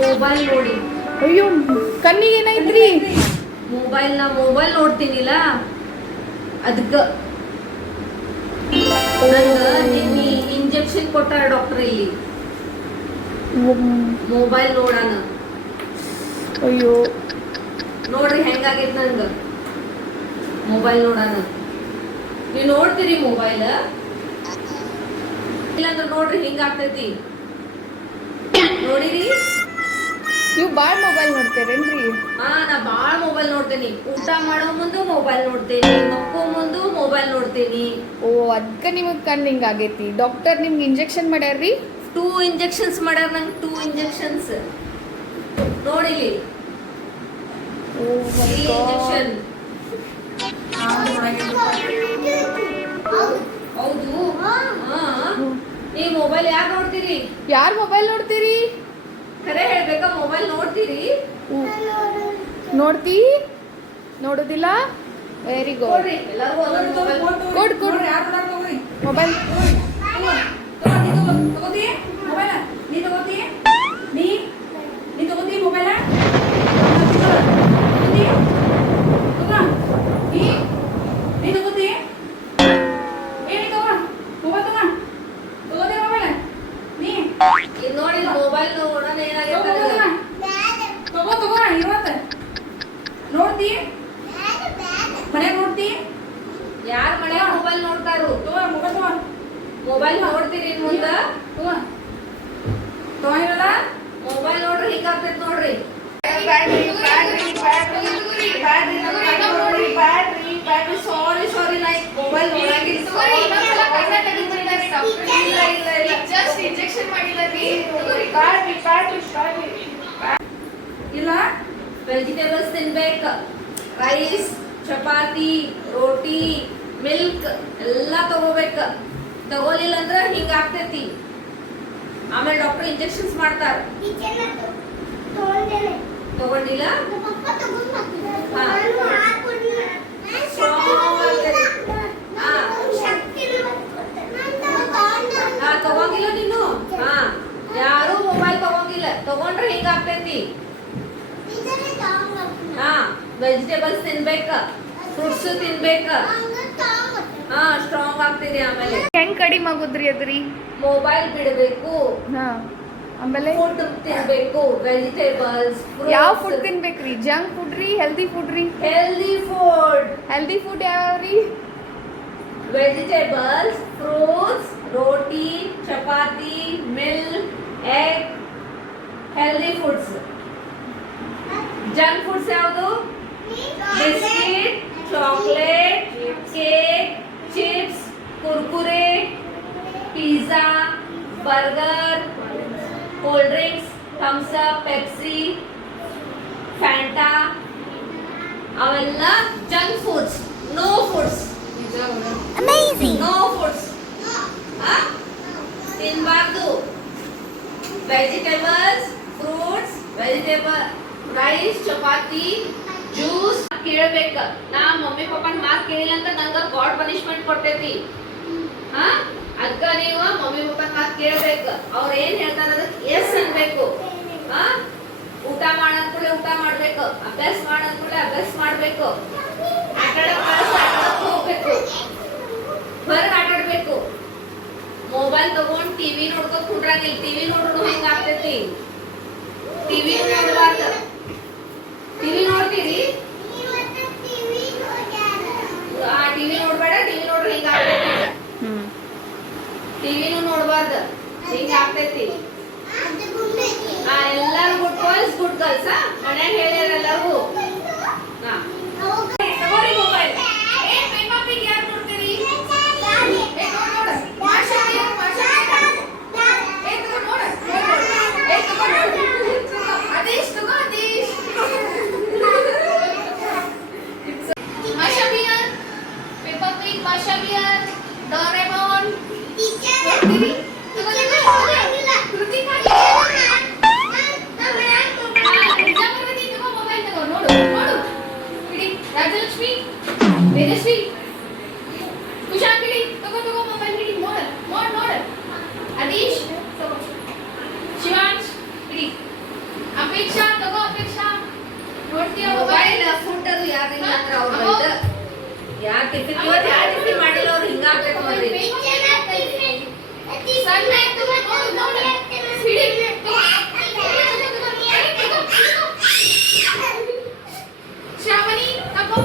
Mobile ನೋಡಿ. ಅಯ್ಯೋ ಕಣ್ಣಿಗೆ ಏನಾಯ್ತ್ರಿ? ಮೊಬೈಲ್ ನೋಡ್ತೀನಿಲ್ಲ ಅದಕ್ಕೆ ನಿನ್ನೆ ಇಂಜೆಕ್ಷನ್ ಕೊಟ್ಟಾರ ಡಾಕ್ಟರ್ ಇಲ್ಲಿ ಮೊಬೈಲ್ ನೋಡಾನ. ಅಯ್ಯೋ ನೋಡ್ರಿ ಹೆಂಗಾಗೈತ್ ನಂಗ ಮೊಬೈಲ್ ನೋಡಾನ. ನೀವು ನೋಡ್ತೀರಿ ಮೊಬೈಲ್? ಇಲ್ಲಾಂದ್ರೆ ನೋಡ್ರಿ ಹಿಂಗಾಗ್ತೈತಿ. ನೋಡಿರಿ? ನೀವು ಬಾಳ್ ಮೊಬೈಲ್ ನೋಡ್ತೀರೇನ್ರಿ? ನಾ ಬಾಳ್ ಮೊಬೈಲ್ ನೋಡ್ತೇನಿ. ಊಟ ಮಾಡೋ ಮುಂದೆ ಮೊಬೈಲ್ ನೋಡ್ತೇನಿ, ಮಕ್ಕೋ ಮುಂದೆ ಮೊಬೈಲ್ ನೋಡ್ತೇನಿ. ಓ ಅದಕ್ಕೆ ನಿಮಗೆ ಕಣ್ಣು ಹಿಂಗಾಗೈತಿ. ಡಾಕ್ಟರ್ ನಿಮ್ಗೆ ಇಂಜೆಕ್ಷನ್ ಮಾಡ್ಯಾರ್ರಿ? 2 ಇಂಜೆಕ್ಷನ್ಸ್ ಮಾಡ್ಯಾರ ನಂಗೆ. 2 ಇಂಜೆಕ್ಷನ್ಸ್ ನೋಡಿಲಿ. ಇಂಜೆಕ್ಷನ್ ಹೌದು. ಈ ಮೊಬೈಲ್ ಯಾರು ನೋಡ್ತೀರಿ? ಯಾರ್ ಮೊಬೈಲ್ ನೋಡ್ತೀರಿ? ಖರೆ ಹೇಳ್ಬೇಕಾ? ಮೊಬೈಲ್ ನೋಡ್ತೀರಿ? ನೋಡ್ತಿ? ನೋಡೋದಿಲ್ಲ? Very good. ನೋಡ್ರಿ ಎಲ್ಲರೂ ಗುಡ್ ಗುಡ್. ಮೊಬೈಲ್ ನೋಡಿ ಮೊಬೈಲ್ ನೋಡೋಣ ಏನಾಗೈತೆ. ನೋಡ್ತಿ ಮನ್ಯಾಗ ನೋಡ್ತಿ? ಯಾರು ಮನ್ಯಾಗ ಮೊಬೈಲ್ ನೋಡ್ತಾರು? ಮೊಬೈಲ್ ನೋಡ್ತೀರಿ ಮುಂದ? ಮೊಬೈಲ್ ನೋಡ್ರಿ ಹಿಂಗಾಗ್ತೈತಿ ನೋಡ್ರಿ. ಸಾರಿ ನಾ ಮೊಬೈಲ್ ನೋಡಂಗಿಲ್ಲ. ಇಲ್ಲ ವೆಜಿಟೇಬಲ್ಸ್ ತಿನ್ಬೇಕು. ರೈಸ್, ಚಪಾತಿ, ರೋಟಿ, ಮಿಲ್ಕ್ ಎಲ್ಲ ತಗೋಬೇಕು. ತಗೋಲಿಲ್ಲ ಅಂದ್ರೆ ಹಿಂಗಾಗ್ತೈತಿ. ಆಮೇಲೆ ಡಾಕ್ಟರ್ ಇಂಜೆಕ್ಷನ್ಸ್ ಮಾಡ್ತಾರ. ತಗೊಂಡಿಲ್ಲ? ತಗೊಂಗಿಲ್ಲ ನೀನು? ಯಾರು ಮೊಬೈಲ್ ತಗೊಂಗಿಲ್ಲ. ತಗೊಂಡ್ರೆ ಹಿಂಗಾಗ್ತೈತಿ. ವೆಜಿಟೇಬಲ್ಸ್ ತಿನ್ಬೇಕ, ಫ್ರೂಟ್ಸ್ ತಿನ್ಬೇಕ. ಸ್ಟ್ರಾಂಗ್ ಆಗ್ತೀರಿ. ಆಮೇಲೆ ಹೆಂಗ್ ಕಡಿಮೆ ಆಗುದ್ರಿ ಅದ್ರಿ? ಮೊಬೈಲ್ ಬಿಡಬೇಕು. ಆಮೇಲೆ ಫುಡ್ ತಿನ್ಬೇಕು. ವೆಜಿಟೇಬಲ್ಸ್, ಯಾವ ಫುಡ್ ತಿನ್ಬೇಕ್ರಿ? ಜಂಕ್ ಫುಡ್ ರೀ, ಹೆಲ್ದಿ ಫುಡ್ ರೀ? Healthy food. ಹೆಲ್ದಿ ಫುಡ್ ಯಾವ್ರಿ? ವೆಜಿಟೇಬಲ್ಸ್, ಫ್ರೂಟ್ಸ್, ರೋಟಿ, ಚಪಾತಿ, milk, egg, healthy foods. Junk foods ಯಾವುದು? Biscuit, chocolate, cake, chips, Kurkure, pizza, burger, cold drinks, Thums Up, Pepsi, Fanta ಅವೆಲ್ಲ junk foods. No foods. No foods ತಿನ್ಬಾರ್ದು. Vegetables, fruits, rice, ಚಪಾತಿ, juice. ಕೇಳ್ಬೇಕ. ನಾ mummy ಪಪ್ಪನ ಮಾತು ಕೇಳಿಲ್ಲ ಅಂತ ನಂಗ ಗಾಡ್ ಪನಿಷ್ಮೆಂಟ್ ಕೊಡ್ತೈತಿ. ಅದಕ್ಕ ನೀವು ಮಮ್ಮಿ ಪಪ್ಪನ ಮಾತು ಕೇಳ್ಬೇಕು. ಅವ್ರು ಏನ್ ಹೇಳ್ತಾರ ಅದಕ್ಕೆ ಎಸ್ ಅನ್ಬೇಕು. ಊಟ ಮಾಡಂದ್ಕೂಳೆ ಊಟ ಮಾಡ್ಬೇಕು. ಅಭ್ಯಾಸ ಮಾಡಂದ್ಕೂಳೆ ಅಭ್ಯಾಸ ಮಾಡ್ಬೇಕು. ಆಟಾಡಕ್ ಹೋಗ್ಬೇಕು. ಹೊರಗೆ ಆಟಾಡ್ಬೇಕು. ಮೊಬೈಲ್ ತಗೊಂಡ್ ಟಿವಿ ನೋಡ್ಕೊಂಡ್ ಕುಂಡ್ರಂಗಿಲ್ಲ. ಟಿವಿ ನೋಡ್ರು ಹೆಂಗ ಆಗ್ತೈತಿ? ಟಿವಿ ನೋಡ್ಬಾರ್ದು. ಟಿವಿ ನೋಡ್ತೀರಿ? ಟಿವಿ ನೋಡ್ಬೇಡ. ಟಿವಿ ನೋಡ್ರಿ ಹಿಂಗ ಆಗ್ತೈತಿ. ಟಿವಿನೂ ನೋಡ್ಬಾರ್ದು. ಹಿಂಗ ಆಗ್ತೈತಿ. ಎಲ್ಲಾರು ಗುಡ್ ಬಾಯ್ಸ್, ಗುಡ್ ಗರ್ಲ್ಸ್. ಮನ್ಯಾಗ ಹೇಳ್ಯಾರ ಎಲ್ಲರೂ. ತಗೋರಿ ಮೊಬೈಲ್. ಯಾರು ನೋಡ್ತೀರಿ? ಅಪೇಕ್ಷಾ ತಗೋ ಅಪೇಕ್ಷಾ ನೋಡ್ತೀಯ ಮೊಬೈಲ್ ಫುಡ್ ಅದು ಯಾರಿಲ್ಲ ಅಂದ್ರೆ ಅವ್ರ ಯಾರ್ ಟಿಫಿನ್ ಇವತ್ತು ಯಾರ್ ಟಿಫಿನ್ ಮಾಡಿಲ್ಲ ಅವ್ರು ಹಿಂಗಾಗ್ಬೇಕು ನೋಡ್ರಿ ಸಣ್ಣ ಆಯ್ತು ನೋಡಿ ಸಿಡಿ ಶ್ರಾವಣಿ ತಗೋ